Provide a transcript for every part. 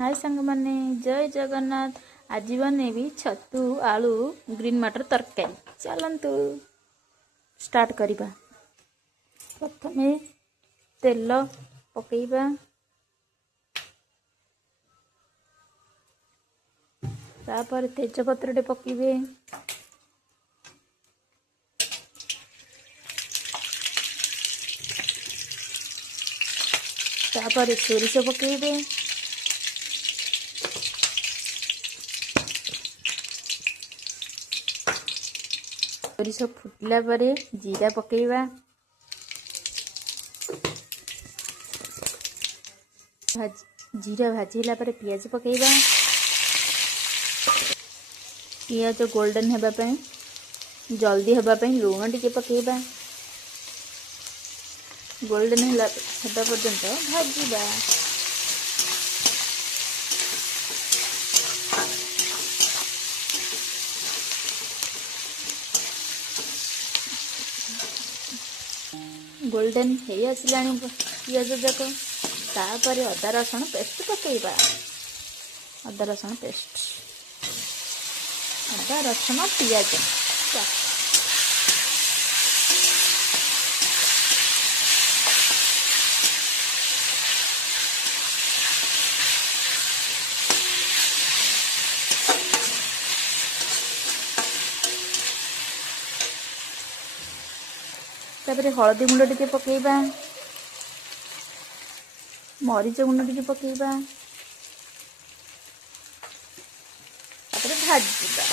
हाय सांग माने जय जगन्नाथ। आज बनेबी छतु आलू ग्रीन मटर तरकारी। चलतु स्टार्ट करिबा। प्रथमे तेल पकेइबा, तापर तेजपत्र टे पकेइबे, तापर सोरिष पकेइबे, सोरिष फुटिला परे जीरा पकेइबा, जीरा भाजीला परे पियाज पकेइबा, पियाज गोल्डन हेबा पई जल्दी हेबा पई लुण टिके पकेइबा, गोल्डन हेबा पर्यंत भाजीबा। गोल्डन हे आसलानी पियाज जाक, तापर अदा रसुण पेस्ट पकेइबा। अदा रसुण पेस्ट, अदा रसुण पियाज तापर हलदी गुंड टिके पकेइबा, मरीच गुंड टिके पकेइबा, तापर भाजीबा।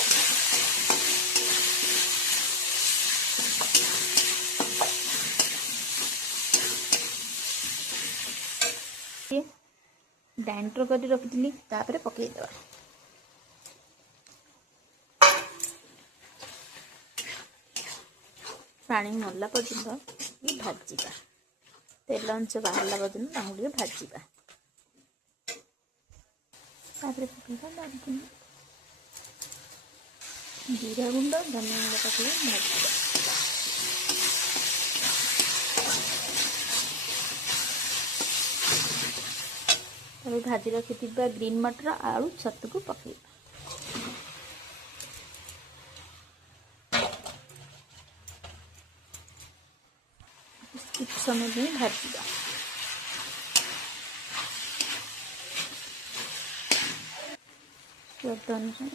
ग्राइंडर कर रखी तापर पकेइदबा। पानी मरला पर्यंत भाजीबा, तेल अंश बाहरला पर्यंत तांगुलिए भाजीबा। तापर पकेइबा दालचीनी, जीरा गुंड, धनिया गुंड पकेइ भाजीबा। तापर भाजी रखिथिबा ग्रीन मटर आलू छतु को पकेइबा। कुछ समय में भाजीबा। स्वाद अनुसार